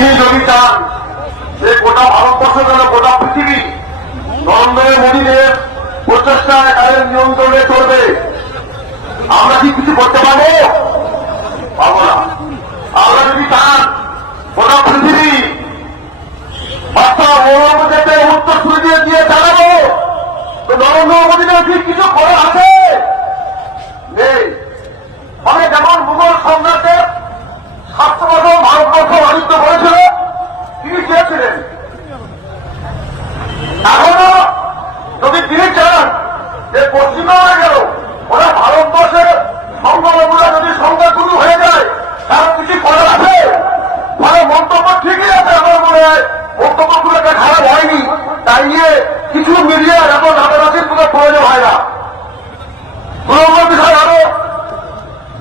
তিনি যদি চান যে গোটা ভারতবর্ষ যেন গোটা পৃথিবী নরেন্দ্র মোদীদের প্রচেষ্টায় তাদের নিয়ন্ত্রণে চলবে, আমরা কি কিছু করতে পারবো? পারবো না। আমরা যদি চান গোটা পৃথিবী মৌলবাদীকে উত্তর সুবিধে দিয়ে চালাবো, তো নরেন্দ্র মোদীদের কি কিছু করা আছে? নেই। মানে যেমন মুঘল সম্রাটের 700 বছর ভারতবর্ষ রাজত্ব করেছিল, তিনি চেয়েছিলেন। এখনো যদি তিনি চান যে পশ্চিমবঙ্গে গেল ওরা ভারতবর্ষের সংখ্যালঘুরা যদি সংখ্যাগুরু হয়ে যায়, তার কিছু করার আছে? মানে মন্তব্য ঠিকই আছে, আমার মনে হয় বক্তব্যগুলোকে খারাপ হয়নি, তাই নিয়ে কিছু মিডিয়ার এখন রাতারাতির কোনো প্রয়োজন হয় না। দু নম্বর বিষয় হল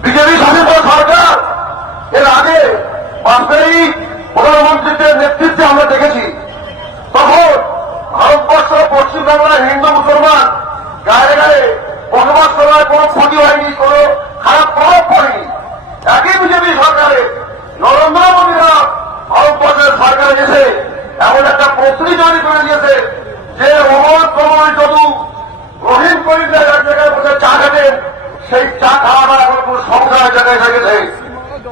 বিজেপি শাসিত সরকার এর আগে বাজপেয়ী প্রধানমন্ত্রীদের নেতৃত্বে আমরা দেখেছি, তখন ভারতবর্ষ পশ্চিমবাংলার হিন্দু মুসলমান গায়ে গায়ে বসবাস করার কোন ক্ষতি হয়নি, কোন খারাপ প্রভাব পড়েনি। একই বিজেপি সরকারে নরেন্দ্র মোদীরা ভারতবর্ষের সরকারে এসে এমন একটা প্রস্তুতি তৈরি করে দিয়েছে যে অমর কমল যদু রহিম করিমরা এক জায়গায় বসে চা খেতেন, সেই চা খাওয়াটা এখন কোন সংসারের জায়গায় লেগেছে।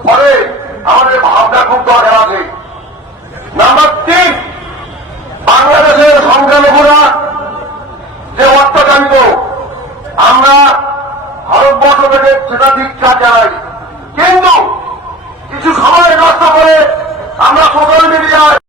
ফলে আমাদের ভাবনা খুব দরকার আছে। নাম্বার 3,